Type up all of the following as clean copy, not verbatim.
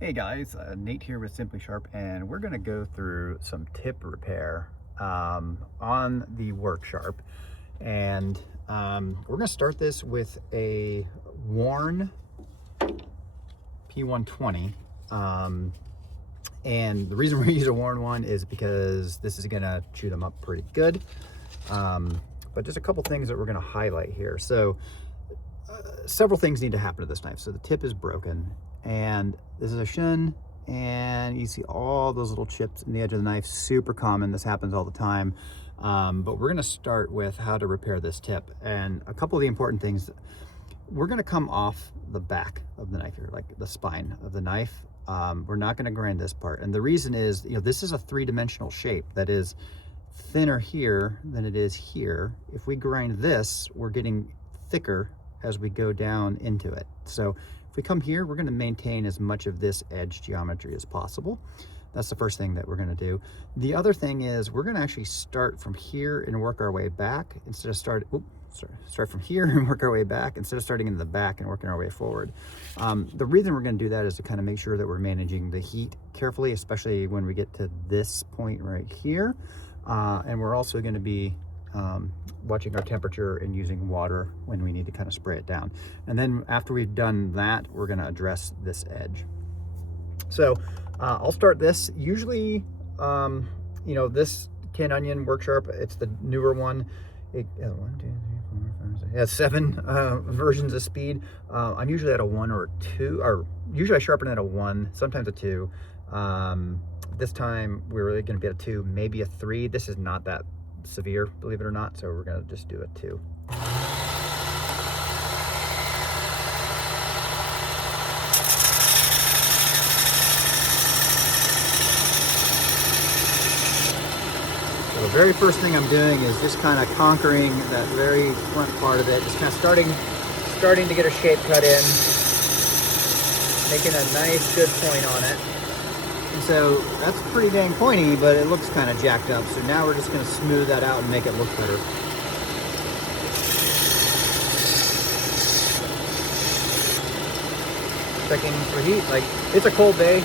Hey guys, Nate here with Simply Sharp, and we're going to go through some tip repair on the work sharp. And we're going to start this with a worn P120. And the reason we use a worn one is because this is going to chew them up pretty good. But just a couple things that we're going to highlight here. So several things need to happen to this knife. So the tip is broken, and this is a Shun, and you see all those little chips in the edge of the knife. Super common. This happens all the time. But we're going to start with how to repair this tip. And a couple of the important things, we're going to come off the back of the knife here, like the spine of the knife. We're not going to grind this part. And the reason is, this is a three-dimensional shape that is thinner here than it is here. If we grind this, we're getting thicker as we go down into it. So if we come here, we're going to maintain as much of this edge geometry as possible. That's the first thing that we're going to do. The other thing is we're going to actually start from here and work our way back instead of start from here and work our way back instead of starting in the back and working our way forward. The reason we're going to do that is to kind of make sure that we're managing the heat carefully, especially when we get to this point right here. And we're also going to be watching our temperature and using water when we need to kind of spray it down. And then after we've done that, we're going to address this edge. So I'll start this. Usually, this Tin Onion Work Sharp, it's the newer one. It has 7 versions of speed. I'm usually at a 1 or 2, or usually I sharpen at a 1, sometimes a 2. This time we're really going to be at a 2, maybe a 3. This is not that severe, believe it or not, so we're going to just do a 2. So the very first thing I'm doing is just kind of conquering that very front part of it, just kind of starting to get a shape cut in, making a nice good point on it. And so that's pretty dang pointy, but it looks kind of jacked up. So now we're just going to smooth that out and make it look better. Checking for heat. Like, it's a cold day.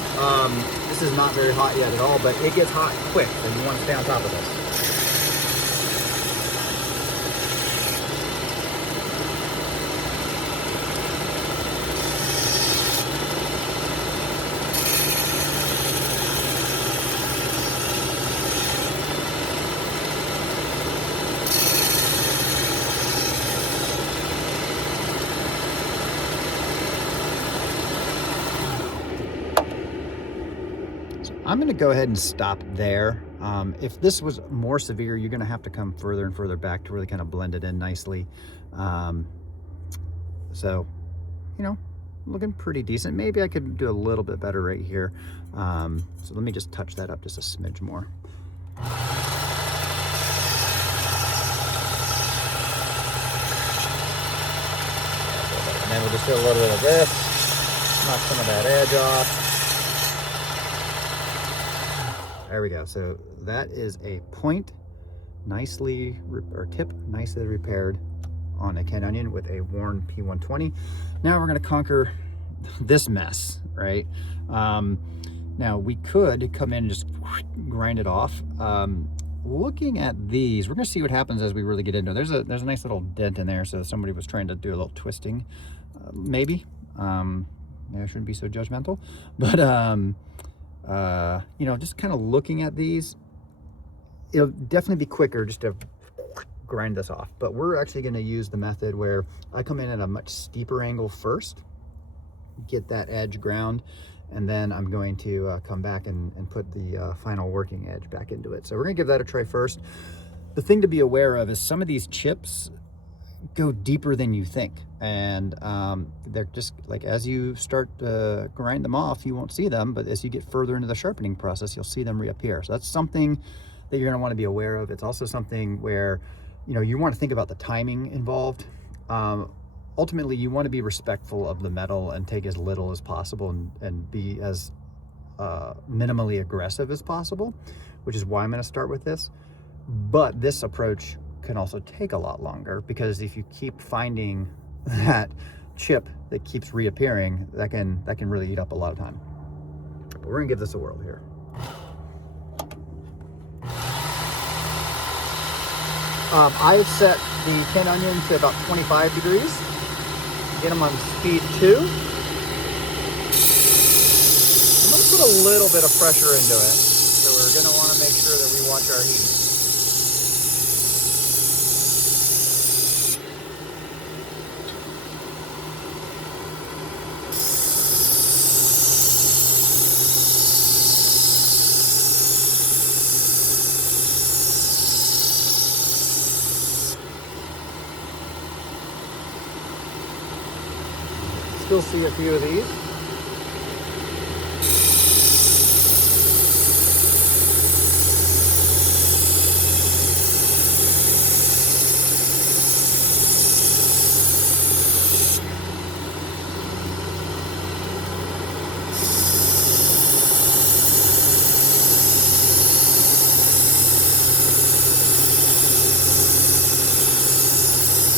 This is not very hot yet at all, but it gets hot quick, and you want to stay on top of this. I'm going to go ahead and stop there. If this was more severe, you're going to have to come further and further back to really kind of blend it in nicely. So, looking pretty decent. Maybe I could do a little bit better right here. So let me just touch that up just a smidge more. And then we'll just do a little bit of this, knock some of that edge off. There we go. So that is a point tip nicely repaired on a Tin Onion with a worn P120. Now we're going to conquer this mess, right? Now we could come in and just grind it off. Looking at these, we're going to see what happens as we really get into it. There's a nice little dent in there, so somebody was trying to do a little twisting, maybe. I shouldn't be so judgmental, but just kind of looking at these, it'll definitely be quicker just to grind this off. But we're actually going to use the method where I come in at a much steeper angle first, get that edge ground, and then I'm going to come back and put the final working edge back into it. So we're going to give that a try first. The thing to be aware of is some of these chips go deeper than you think, and they're just like, as you start to grind them off, you won't see them, but as you get further into the sharpening process, you'll see them reappear. So that's something that you're going to want to be aware of. It's also something where you want to think about the timing involved. Ultimately, you want to be respectful of the metal and take as little as possible and be as minimally aggressive as possible, which is why I'm going to start with this. But this approach can also take a lot longer, because if you keep finding that chip that keeps reappearing, that can really eat up a lot of time. We're gonna give this a whirl here. I've set the tin onion to about 25 degrees. Get them on speed 2. I'm gonna put a little bit of pressure into it. So we're gonna wanna make sure that we watch our heat. Still see a few of these.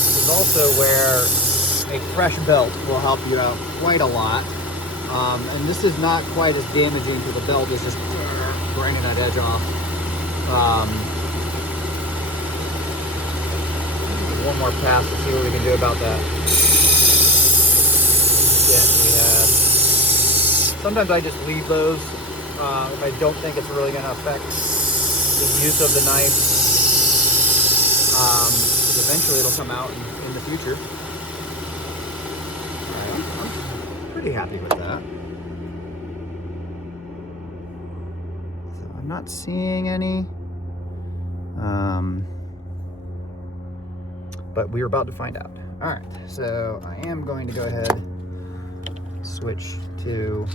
This is also where a fresh belt will help you out quite a lot. And this is not quite as damaging to the belt as just grinding that edge off. One more pass to see what we can do about that dent we had. Sometimes I just leave those if I don't think it's really going to affect the use of the knife. Eventually it'll come out in the future. I'm pretty happy with that. So I'm not seeing any. But we're about to find out. All right, so I am going to go ahead and switch to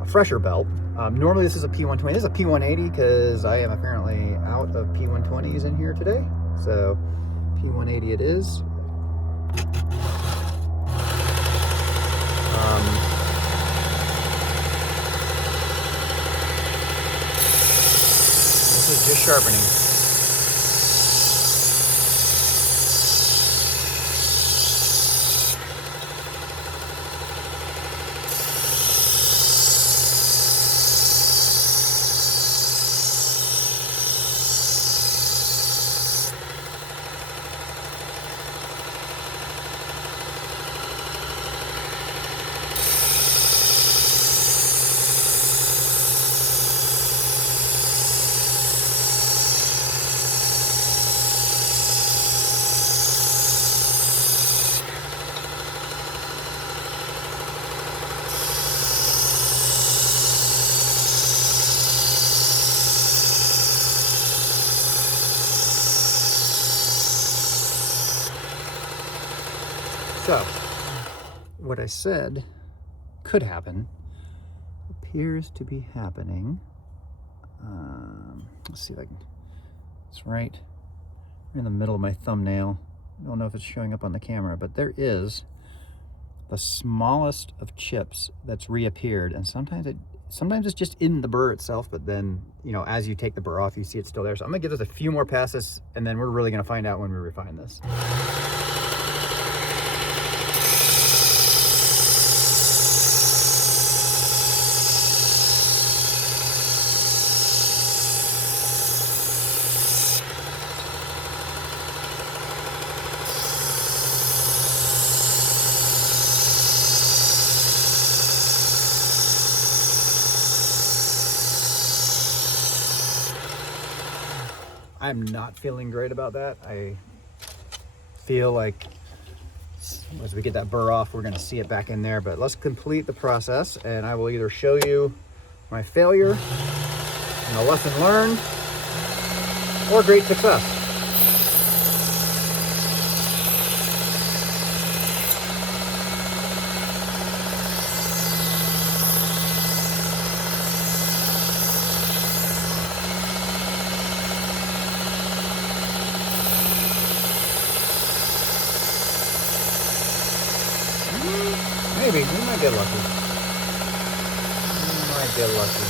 a fresher belt. Normally this is a P120. This is a P180 because I am apparently out of P120s in here today. So P180 it is. This is just sharpening. So, what I said could happen appears to be happening. Let's see if I can, it's right in the middle of my thumbnail. I don't know if it's showing up on the camera, but there is the smallest of chips that's reappeared. And sometimes it's just in the burr itself, but then, you know, as you take the burr off, you see it's still there. So I'm gonna give this a few more passes and then we're really gonna find out when we refine this. I'm not feeling great about that. I feel like as we get that burr off, we're gonna see it back in there, but let's complete the process and I will either show you my failure and a lesson learned or great success. Maybe, we might get lucky. We might get lucky.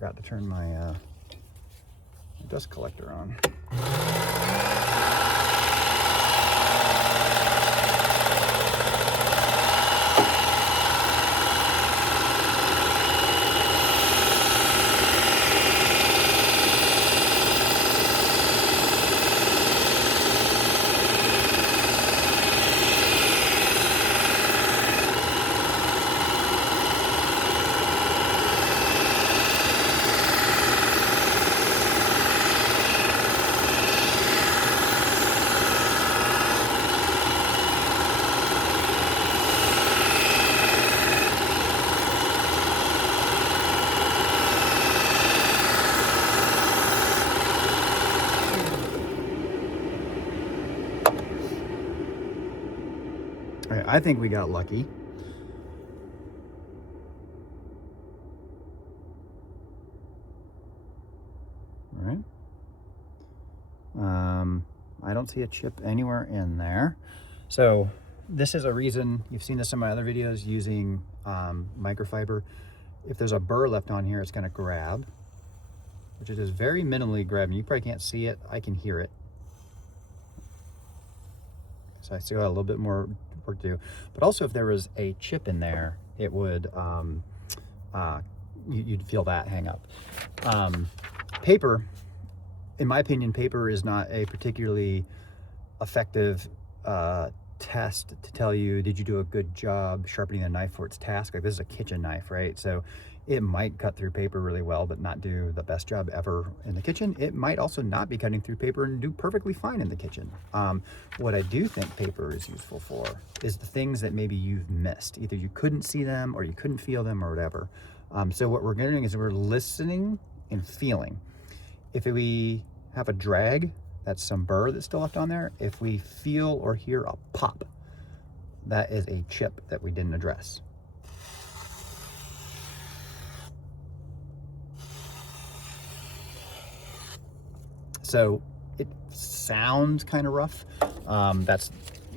Forgot to turn my dust collector on. All right, I think we got lucky. All right. I don't see a chip anywhere in there. So this is a reason, you've seen this in my other videos using microfiber. If there's a burr left on here, it's gonna grab, which it is very minimally grabbing. You probably can't see it, I can hear it. So I still got a little bit more work to do. But also if there was a chip in there, it would, you'd feel that hang up. Paper, in my opinion, paper is not a particularly effective test to tell you, did you do a good job sharpening the knife for its task? Like this is a kitchen knife, right? So it might cut through paper really well, but not do the best job ever in the kitchen. It might also not be cutting through paper and do perfectly fine in the kitchen. What I do think paper is useful for is the things that maybe you've missed. Either you couldn't see them or you couldn't feel them or whatever. So what we're doing is we're listening and feeling. If we have a drag, that's some burr that's still left on there. If we feel or hear a pop, that is a chip that we didn't address. So it sounds kind of rough. That's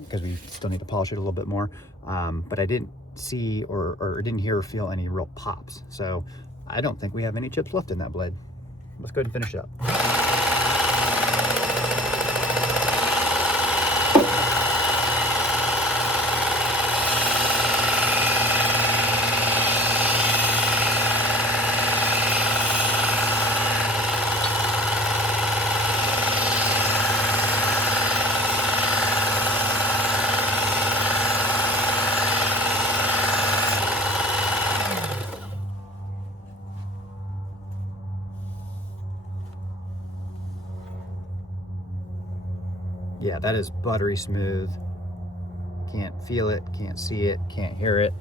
because we still need to polish it a little bit more. But I didn't see or didn't hear or feel any real pops. So I don't think we have any chips left in that blade. Let's go ahead and finish it up. Yeah, that is buttery smooth. Can't feel it, can't see it, can't hear it.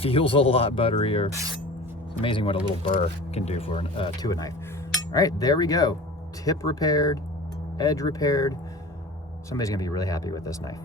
Feels a lot butterier. It's amazing what a little burr can do for to a knife. All right, there we go. Tip repaired, edge repaired. Somebody's gonna be really happy with this knife.